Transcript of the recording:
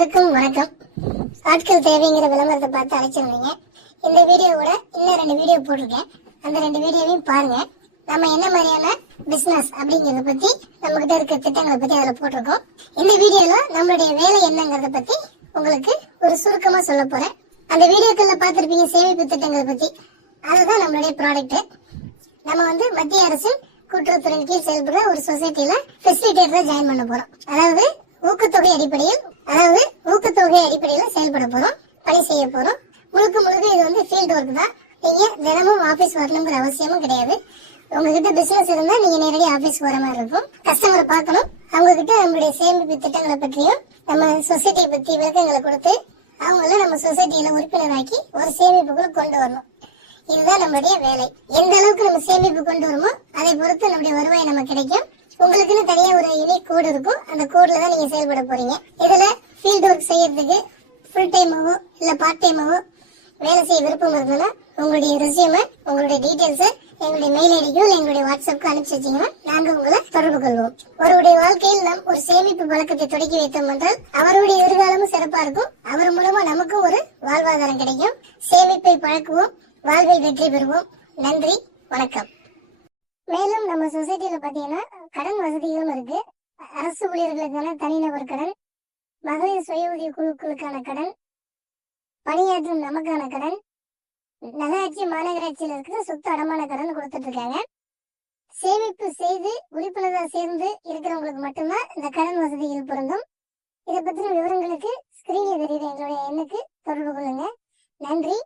அனைவருக்கும் வணக்கம். ஆட்கள் தேவைங்கிற விளம்பரத்தை பார்த்து அழைச்சிருந்தீங்க. இந்த வீடியோவோட இன்னும் 2 வீடியோ போட்டிருக்கேன். அந்த 2 வீடியோவையும் பாருங்க. நம்ம என்ன மாதிரியான பிசினஸ் அப்படிங்கறத பத்தி நம்ம கிட்ட இருக்க திட்டங்களை பத்தி அதுல போட்டிருக்கோம். இந்த வீடியோல நம்மளுடைய வேலை என்னங்கறத பத்தி உங்களுக்கு ஒரு சுருக்கமா சொல்ல போறேன். அந்த வீடியோக்கள்ல பார்த்திருப்பீங்க சேமிப்பு திட்டங்களை பத்தி. அதுதான் நம்மளுடைய ப்ராடக்ட். நம்ம மத்திய அரசின் கூட்டுறவுத்துறையின் கீழ் செயல்படுற ஒரு சொசைட்டில ஃபெசிலிட்டேட்டரா ஜாயின் பண்ண போறோம். அதாவது ஊக்கத்தொகை அடிப்படையில் செயல்பட போறோம், பணி செய்ய போறோம். முழுக்க இது ஃபீல்ட் ஒர்க் தான். நீங்க தினமும் ஆபீஸ் வரணுங்கிற அவசியமும் கிடையாது. உங்ககிட்ட பிசினஸ் இருந்தா நீங்க நேரடி ஆபீஸ் வர மாதிரி இருக்கும். கஸ்டமரை பார்க்கணும், அவங்க கிட்ட நம்மளுடைய சேமிப்பு திட்டங்களை பற்றியும் நம்ம சொசைட்டியை பத்தி விளக்கங்களை கொடுத்து அவங்கள நம்ம சொசைட்டியில உறுப்பினராக்கி ஒரு சேமிப்புக்குள்ள கொண்டு வரணும். இதுதான் நம்மளுடைய வேலை. எந்த அளவுக்கு நம்ம சேமிப்பு கொண்டு வருமோ அதை பொறுத்து நம்முடைய வருவாய் நமக்கு கிடைக்கும். உங்களுக்குன்னு தனியா ஒரு யூனிக் கோடு இருக்கும். அந்த கோட்ல தான் நீங்க செயல்பட போறீங்க. இதுல ஃபீல்ட் ஒர்க் செய்யறதுக்கு ஃபுல் டைமாவோ இல்ல பார்ட் டைமாவோ வேலை செய்ய விருப்பம் இருந்ததுன்னா உங்களுடைய ரெஸ்யூமை, உங்களுடைய டீடைல்ஸ் எங்களுடைய மெயில் ஐடிக்கோ இல்ல எங்களுடைய வாட்ஸ்அப்க்கு அனுப்பிச்சு வச்சீங்கன்னா நாங்க உங்களை தொடர்பு கொள்வோம். ஒருவருடைய வாழ்க்கையில் நாம் ஒரு சேமிப்பு பழக்கத்தை தொடக்கி வைத்தோம் என்றால் அவருடைய எதிர்காலமும் சிறப்பா இருக்கும். அவர் மூலமா நமக்கும் ஒரு வாழ்வாதாரம் கிடைக்கும். சேமிப்பை பழக்குவோம், வாழ்வில் வெற்றி பெறுவோம். நன்றி, வணக்கம். மேலும் நம்ம சொசைட்டில பாத்தீங்கன்னா கடன் வசதிகளும் இருக்கு. அரசு ஊழியர்களுக்கான தனிநபர் கடன், மகளிர் சுய உதவி குழுக்களுக்கான கடன், பணியாற்றும் நமக்கான கடன், நகராட்சி மாநகராட்சியில் இருக்கிற சொத்து அடமான கடன் கொடுத்துட்டு இருக்காங்க. சேமிப்பு செய்து உறுப்பினராக சேர்ந்து இருக்கிறவங்களுக்கு மட்டும்தான் இந்த கடன் வசதிகள் பொருந்தும். இதை பற்றின விவரங்களுக்கு ஸ்கிரீன்ல தெரியுற எங்களுடைய எண்ணுக்கு தொடர்பு கொள்ளுங்க. நன்றி,